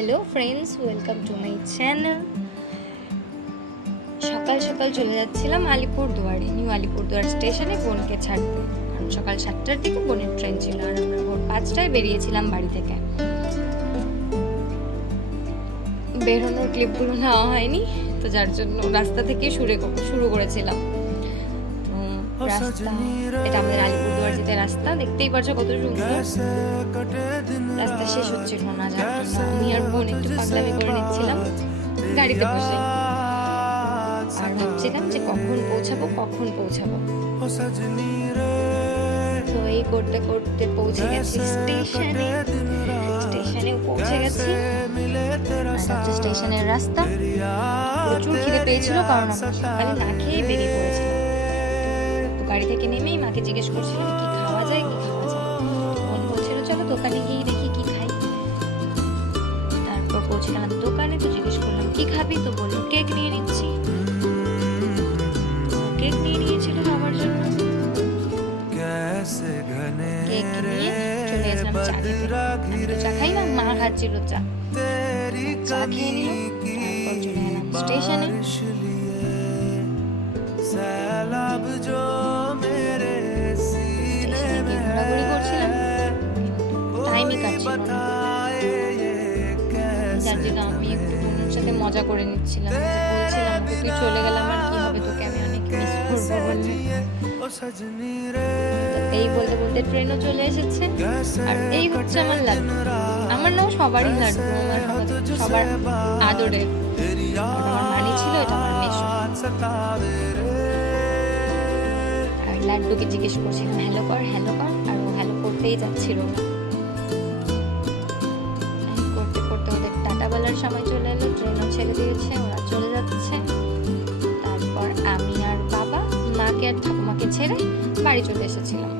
Hello friends, welcome to my channel. সকাল সকাল চলে যাচ্ছিলাম আলিপুরদুয়ারে, নিউ আলিপুরদুয়ার স্টেশনে বোনকে ছাড়তে। কারণ সকাল 7টার দিকে বোনের ট্রেন ছিল আর আমরা ভোর 5টায় বেরিয়েছিলাম বাড়ি থেকে। বেরোনোর ক্লিপগুলো নেওয়া হয়নি, তো যার জন্য রাস্তা থেকে শুরু করেছিলাম। রাস্তা এটা আমাদের আলিপুরদুয়ার যেতে রাস্তা, দেখতেই পারছো কত সুন্দর। রাস্তা শেষ হচ্ছিল না, যার জন্য আমি আর বোন একটু পাগলামি করে নিচ্ছিলাম গাড়িতে বসে, আর ভাবছিলাম যে কখন পৌঁছাবো। তো এই করতে করতে পৌঁছে গেছি স্টেশনে পৌঁছে গেছি। স্টেশনের রাস্তা, প্রচুর খিদে পেয়েছিল কারণ আমরা সকালে না খেয়ে বেরিয়ে পড়েছিলাম। গাড়ি থেকে নেমেই মাকে জিজ্ঞেস করছিলাম কি খাওয়া যায়। বোন বলছিল চলো দোকানে গিয়ে দেখি কি খাই। তারপর পৌঁছলাম দোকানে, তো জিজ্ঞেস করলাম কি খাবি, তো বললো কেক নিয়ে নিচ্ছি। কেক নিয়ে নিয়েছিল আমার জন্য। কেক নিয়ে চলে এসলাম চা খেতে। আমি তো চা খাই না, মা খাচ্ছিল চা খেয়ে নিল। তারপর চলে এলাম স্টেশনে। ঘোরাঘুরি করছিলাম, টাইমই কাটছিল না, যার জন্য আমি একটু বোনের সাথে মজা করে নিচ্ছিলাম। বলছিলাম তুই চলে গেলাম আর কি হবে, তোকে আমি অনেক মিস করবো বলে। এই বলতে বলতে ট্রেনও চলে এসেছে। আর এই হচ্ছে আমার লাড্ডু। আমার নাও সবারই লাড্ডু, আমার সবার আদরে। আমার নানি ছিল, এটা আমার মেশো। আর লাড্ডুকে জিজ্ঞেস করছিলাম হ্যালো কর, আর ও হ্যালো করতেই যাচ্ছিল না। করতে করতে ওদের টাটা বেলার সময় চলে এলো, ট্রেনও ছেড়ে দিয়েছে, ওরা চলে যাচ্ছে। তারপর আমি আর বাবা মাকে আর ঠাকুমাকে ছেড়ে বাড়ি চলে এসেছিলাম।